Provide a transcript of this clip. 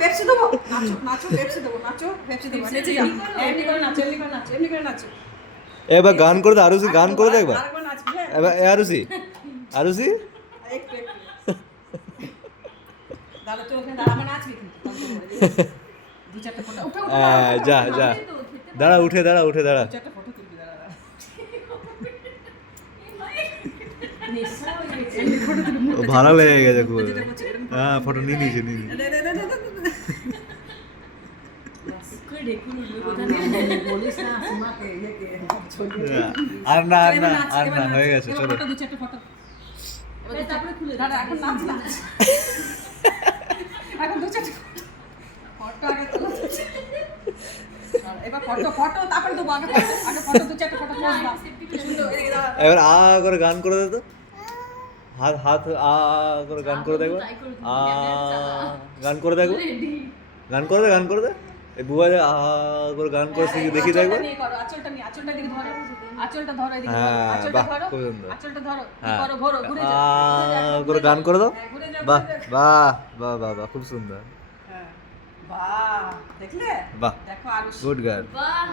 Pepsi দেবো, নাচো নাচো, Pepsi দেবো, নাচো Pepsi দেবো, নেচে যাও, এমনি করে নাচো, এমনি করে নাচো, এমনি করে নাচো। এবার গান করে দে, আরুষি গান করে দে একবার। আরেকবার নাচবি, হ্যাঁ? এবার আরুষি, আরুষি একটু একটু দাঁড়া, তুই ওখানে দাঁড়া, আমার নাচবি কিন্তু দু চারটে ফটো উঠে উঠে হ্যাঁ, যা যা, দাঁড়া উঠে দাঁড়া, উঠে দাঁড়া। দু চারটে ফটো তুলবি, দাঁড়া দাঁড়া। ভালো লেগে গেছে খুব। হ্যাঁ, ফটো নিয়ে নিয়েছে, নিয়ে নিয়েছে। বলিস না সীমাকে, ইয়েকে, ছবি। আর না, আর এবার না, নাচ, আর এবার না, নাচ, হয়ে গেছে, এবার চলো। ফটো, দু চারটে ফটো। তারপরে খুলে দাঁড়া, এখন নাচ নাচ। এখন দু চারটে ফটো আগে তোলো। এবার ফটো ফটো তারপরে দেবো, আগে ফটো দু চারটে ফটো পোজ দাও। সুন্দর, এদিকে দাও। এবার আ করে গান করে দে তো। হাত হাত আ করে গান করে দেখো। আ গান করে দেখো, গান করে দে, গান করে দে। এই বুয়া যে আ করে গান করে শিখে দেখি দেখো। আঁচলটা নিয়ে করো, আঁচলটা নিয়ে, আঁচলটা দিকে ধরো, আঁচলটা ধরো, এদিকে ধরো, হ্যাঁ, আঁচলটা বাহ, ধরো, খুব সুন্দর। আঁচলটা ধরো, কি হ্যাঁ, করো, ঘোরো, ঘুরে আ যাও, ঘুরে যাও, করে গান করে দাও। হ্যাঁ, ঘুরে যাও, বাহ ঘুরে যাও। বাহ বাহ বাহ বাহ, খুব সুন্দর। হ্যাঁ, বাহ, দেখলে? বাহ, দেখো আরুষি। Good girl. বাহ।